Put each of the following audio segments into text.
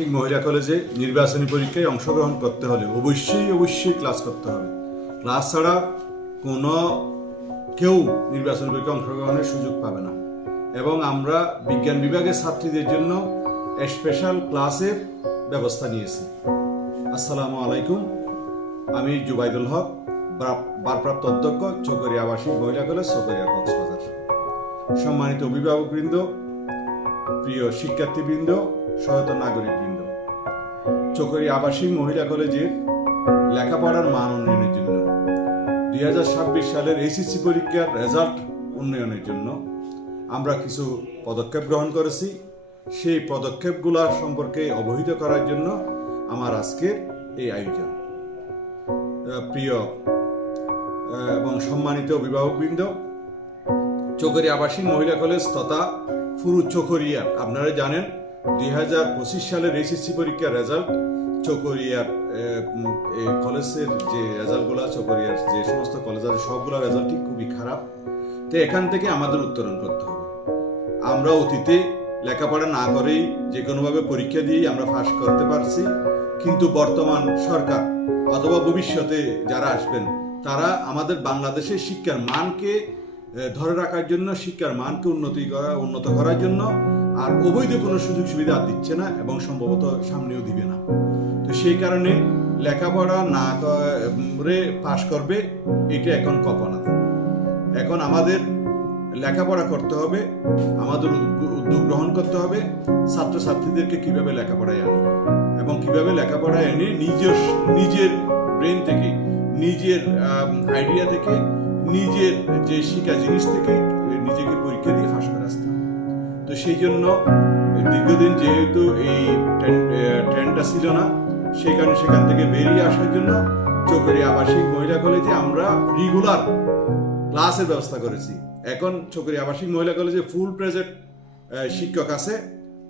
আবাসিক মহিলা কলেজে নির্বাচনী পরীক্ষায় অংশগ্রহণ করতে হলে অবশ্যই ক্লাস করতে হবে। ক্লাস ছাড়া কোনো কেউ নির্বাচনী পরীক্ষায় অংশগ্রহণের সুযোগ পাবে না। এবং আমরা বিজ্ঞান বিভাগের ছাত্রীদের জন্য স্পেশাল ক্লাসের ব্যবস্থা নিয়েছি। আসসালামু আলাইকুম, আমি জুবাইদুল হক, ভারপ্রাপ্ত অধ্যক্ষ, চকরিয়া আবাসিক মহিলা কলেজ, চকরিয়া, কক্সবাজার। সম্মানিত অভিভাবকবৃন্দ, প্রিয় শিক্ষার্থীবৃন্দ, সচেতন নাগরিকবৃন্দ, চকরিয়া আবাসিক মহিলা কলেজের লেখাপড়ার মান উন্নয়নের জন্য 2026 সালের এইচএসসি পরীক্ষার রেজাল্ট উন্নয়নের জন্য আমরা কিছু পদক্ষেপ গ্রহণ করেছি। সেই পদক্ষেপগুলো সম্পর্কে অবহিত করার জন্য আমার আজকের এই আয়োজন। প্রিয় এবং সম্মানিত অভিভাবকবৃন্দ, চকরিয়া আবাসিক মহিলা কলেজ তথা পুরো চকরিয়ার, আপনারা জানেন 2025 সালের এইচএসসি পরীক্ষার রেজাল্ট চকরিয়ার কলেজের যে রেজাল্টগুলো, চকরিয়ার যে সমস্ত কলেজ আছে সবগুলো রেজাল্টই খুবই খারাপ। তো এখান থেকে আমাদের উত্তরণ করতে হবে। আমরা অতীতে লেখাপড়া না করেই যে কোনোভাবে পরীক্ষা দিয়েই আমরা পাস করতে পারছি, কিন্তু বর্তমান সরকার অথবা ভবিষ্যতে যারা আসবেন তারা আমাদের বাংলাদেশের শিক্ষার মানকে ধরে রাখার জন্য, শিক্ষার মানকে উন্নত করার জন্য আর অবৈধ কোনো সুযোগ সুবিধা দিচ্ছে না এবং সম্ভবত সামনেও দিবে না। তো সেই কারণে লেখাপড়া না করে পাশ করবে এটা এখন কল্পনা। এখন আমাদের লেখাপড়া করতে হবে, আমাদের উদ্যোগ গ্রহণ করতে হবে ছাত্রছাত্রীদেরকে কিভাবে লেখাপড়ায় আনি এবং কিভাবে লেখাপড়ায় এনে নিজের ব্রেন থেকে, নিজের আইডিয়া থেকে, নিজের যে শিক্ষা জিনিস থেকে নিজেকে পরীক্ষা দিয়ে ফাঁস করে আসতে। তো সেই জন্য দীর্ঘদিন যেহেতু এই ট্রেন্ডটা ছিল না, সেই কারণে সেখান থেকে বেরিয়ে আসার জন্য চকরিয়া আবাসিক মহিলা কলেজে আমরা রেগুলার ক্লাসের ব্যবস্থা করেছি। এখন চকরিয়া আবাসিক মহিলা কলেজে ফুল প্রেজেন্ট শিক্ষক আছে।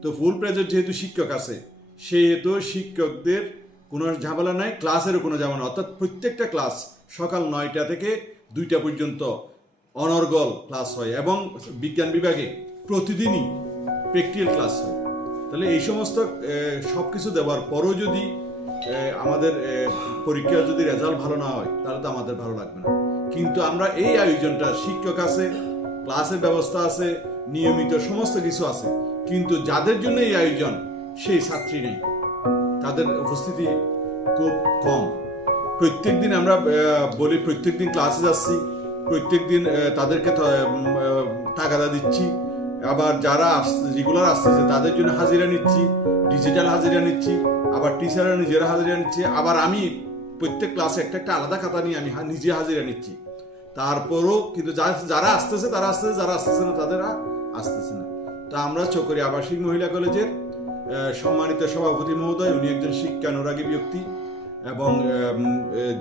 তো ফুল প্রেজেন্ট যেহেতু শিক্ষক আছে, সেহেতু শিক্ষকদের কোনো ঝামেলা নাই, ক্লাসেরও কোনো ঝামেলা। অর্থাৎ প্রত্যেকটা ক্লাস সকাল 9টা থেকে 2টা পর্যন্ত অনর্গল ক্লাস হয় এবং বিজ্ঞান বিভাগে প্রতিদিনই প্র্যাকটিক্যাল ক্লাস হয়। তাহলে এই সমস্ত সব কিছু দেওয়ার পরও যদি আমাদের পরীক্ষার যদি রেজাল্ট ভালো না হয় তাহলে তো আমাদের ভালো লাগবে না। কিন্তু আমরা এই আয়োজনটা, শিক্ষক আছে, ক্লাসের ব্যবস্থা আছে, নিয়মিত সমস্ত কিছু আছে, কিন্তু যাদের জন্য এই আয়োজন সেই ছাত্রী নেই, তাদের উপস্থিতি খুব কম। প্রত্যেকদিন আমরা বলি প্রত্যেকদিন ক্লাসে যাচ্ছি, প্রত্যেকদিন তাদেরকে টাকা দিচ্ছি, আবার যারা রেগুলার আসতেছে তাদের জন্য হাজিরা নিচ্ছি, ডিজিটাল হাজিরা নিচ্ছি, আবার টিচাররা নিজেরা হাজিরা নিচ্ছে, আবার আমি প্রত্যেক ক্লাসে একটা আলাদা খাতা নিয়ে আমি নিজে হাজিরা নিচ্ছি। তারপরও কিন্তু যারা আসতেছে তারা আসতেছে, যারা আসতেছে না তাদের আসতেছে না। তা আমরা চকরিয়া আবাসিক মহিলা কলেজের সম্মানিত সভাপতি মহোদয়, উনি একজন শিক্ষানুরাগী ব্যক্তি এবং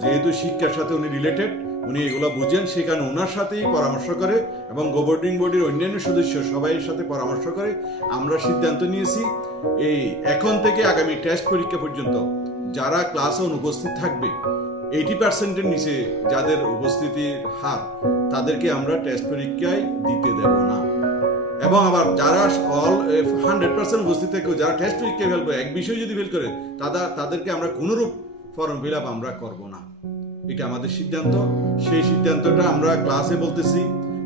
যেহেতু শিক্ষার সাথে উনি রিলেটেড, উনি এগুলো বুঝেন, সেখানে ওনার সাথেই পরামর্শ করে এবং গভর্নিং বডির অন্যান্য সদস্য সবাইয়ের সাথে পরামর্শ করে আমরা সিদ্ধান্ত নিয়েছি এই এখন থেকে আগামী টেস্ট পরীক্ষা পর্যন্ত যারা ক্লাসে অনুপস্থিত থাকবে 80%-এর নিচে যাদের উপস্থিতির হার, তাদেরকে আমরা টেস্ট পরীক্ষায় দিতে দেব না। এবং আবার যারা 100% উপস্থিত থেকে যারা টেস্ট পরীক্ষায় ফেল করে, এক বিষয় যদি ফেল করে তাদেরকে আমরা কোনোরূপ ফর্ম ফিল আপ আমরা করবো না। এটা আমাদের সিদ্ধান্ত। সেই সিদ্ধান্তটা আমরা ক্লাসে বলতেছি,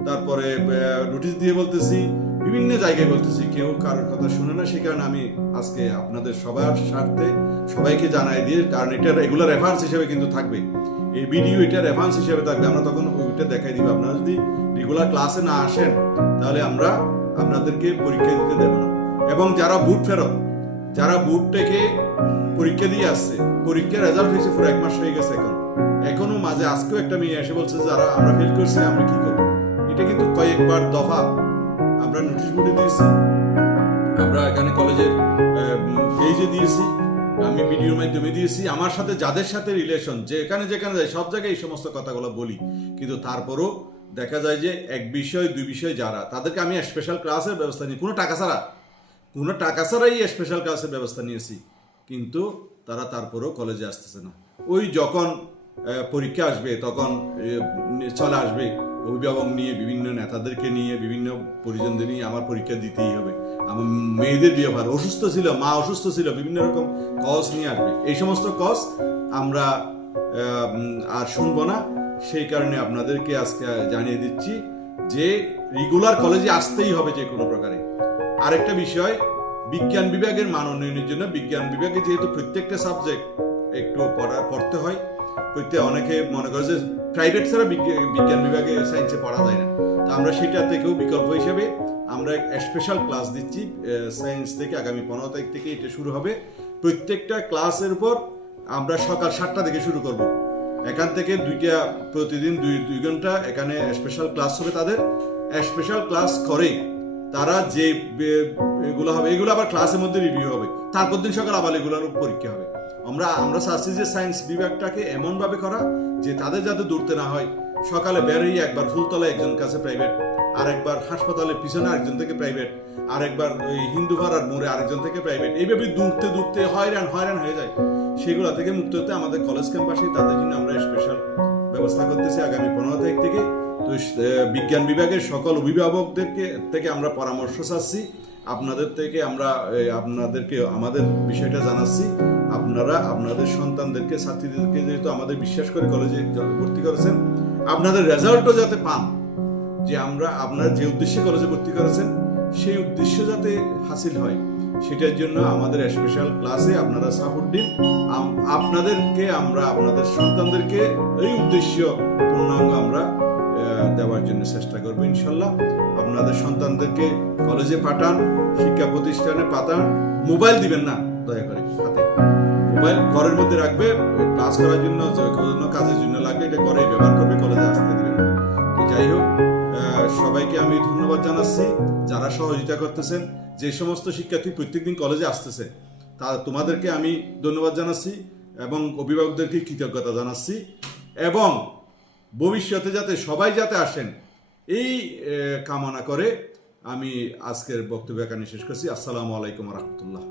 তারপরে নোটিশ দিয়ে বলতেছি, বিভিন্ন জায়গায় বলতেছি, কেউ কারোর কথা শুনে না। সে কারণে আমি আজকে আপনাদের সবার স্বার্থে সবাইকে জানাই দিয়ে, কারণ এটা রেগুলার রেফারেন্স হিসেবে কিন্তু থাকবে, এই ভিডিও এটা রেফারেন্স হিসেবে থাকবে, আমরা তখন ওইটা দেখাই দিব। আপনারা যদি রেগুলার ক্লাসে না আসেন তাহলে আমরা আপনাদেরকে পরীক্ষা দিতে দেব না। এবং যারা বুট ফেরত, যারা বুট থেকে পরীক্ষা দিয়ে আসছে, পরীক্ষার রেজাল্ট হয়েছে পুরো 1 মাস হয়ে গেছে, এখনো মাঝে আজকেও একটা মেয়ে এসে বলছে যারা আমরা ফেল করছি আমরা কি করবো। এটা কিন্তু কয়েকবার দফা আমরা নোটিশ বোর্ডে দিয়েছি, আমরা এখানে কলেজের পেজে দিয়েছি, আমি ভিডিওর মাধ্যমে দিয়েছি। আমার সাথে যাদের সাথে রিলেশন, যেখানে যায় সব জায়গায় এই সমস্ত কথাগুলো বলি, কিন্তু তারপরও দেখা যায় যে 1 বিষয় 2 বিষয় যারা, তাদেরকে আমি স্পেশাল ক্লাসের ব্যবস্থা নিই, কোনো টাকা ছাড়াই স্পেশাল ক্লাসের ব্যবস্থা নিয়েছি, কিন্তু তারা তারপরও কলেজে আসতেছে না। ওই যখন পরীক্ষা আসবে তখন চলে আসবে, অভিভাবক নিয়ে, বিভিন্ন নেতাদেরকে নিয়ে, বিভিন্ন পরিজনদের নিয়ে আমার পরীক্ষা দিতেই হবে। আমার মেয়েদের বিয়ে, অসুস্থ ছিল, মা অসুস্থ ছিল, বিভিন্ন রকম কজ নিয়ে আসবে। এই সমস্ত কজ আমরা আর শুনবো না। সেই কারণে আপনাদেরকে আজকে জানিয়ে দিচ্ছি যে রেগুলার কলেজে আসতেই হবে যে কোনো প্রকারে। আরেকটা বিষয়, বিজ্ঞান বিভাগের মান উন্নয়নের জন্য বিজ্ঞান বিভাগে যেহেতু প্রত্যেকটা সাবজেক্ট একটু পড়তে হয়, অনেকে মনে করে যে প্রাইভেট ছাড়া বিজ্ঞান বিভাগে সায়েন্সে পড়া যায় না, তো আমরা সেটা থেকেও বিকল্প হিসেবে আমরা স্পেশাল ক্লাস দিচ্ছি সায়েন্স থেকে। আগামী 15 তারিখ থেকে এটা শুরু হবে। প্রত্যেকটা ক্লাসের উপর আমরা সকাল 7টা থেকে শুরু করব। এখান থেকে প্রতিদিন 2 ঘন্টা এখানে স্পেশাল ক্লাস হবে। তাদের স্পেশাল ক্লাস করে তারা যে এগুলো হবে, এগুলো আবার ক্লাসের মধ্যে রিভিউ হবে। তারপর দিন সকাল আবার এগুলোর পরীক্ষা হবে। আমরা চাচ্ছি যে সায়েন্স বিভাগটাকে এমনভাবে করা যে তাদের যাতে দৌড়তে না হয়। সকালে বেরোই একবার ফুলতলায় একজন কাছে প্রাইভেট, আরেকবার হাসপাতালের পিছনে আরেকজন থেকে প্রাইভেট, আরেকবার ওই হিন্দুপাড়ার মোড়ে আরেকজন থেকে প্রাইভেট, এইভাবে দৌড়তে হয়রান হয়ে যায়। সেগুলো থেকে মুক্ত হতে আমাদের কলেজ ক্যাম্পাসে তাদের জন্য আমরা স্পেশাল ব্যবস্থা করতেছি আগামী 15 তারিখ থেকে। তো বিজ্ঞান বিভাগের সকল অভিভাবকদেরকে থেকে আমরা পরামর্শ চাচ্ছি, আপনাদের থেকে আমরা আপনাদেরকে আমাদের বিষয়টা জানাচ্ছি। আপনারা আপনাদের সন্তানদেরকে, ছাত্রীদেরকে যেহেতু আমাদের বিশ্বাস করে কলেজে ভর্তি করেছেন, আপনাদের রেজাল্টও যাতে পান, যে আপনারা যে উদ্দেশ্যে কলেজে ভর্তি করেছেন সেই উদ্দেশ্য যাতে হাসিল হয়, সেটার জন্য আমাদের স্পেশাল ক্লাসে আপনারা সাপোর্ট দিন। আপনাদের সন্তানদেরকে এই উদ্দেশ্য পূর্ণাঙ্গ আমরা দেওয়ার জন্য চেষ্টা করবো ইনশাল্লাহ। আপনাদের সন্তানদেরকে কলেজে পাঠান, শিক্ষা প্রতিষ্ঠানে পাঠান। মোবাইল দিবেন না দয়া করে হাতে। মোবাইল ঘরের মধ্যে রাখবে, ক্লাস করার জন্য কোনো কাজের জন্য লাগবে এটা ঘরেই ব্যবহার করবে, কলেজে আসতে দিবেন না। তো যাই হোক, সবাইকে আমি ধন্যবাদ জানাচ্ছি যারা সহযোগিতা করতেছেন। যে সমস্ত শিক্ষার্থী প্রত্যেকদিন কলেজে আসতেছে তোমাদেরকে আমি ধন্যবাদ জানাচ্ছি এবং অভিভাবকদেরকে কৃতজ্ঞতা জানাচ্ছি। এবং ভবিষ্যতে যাতে সবাই যাতে আসেন এই কামনা করে আমি আজকের বক্তব্য এখানে শেষ করছি। আসসালামু আলাইকুম ওয়া রাহমাতুল্লাহ।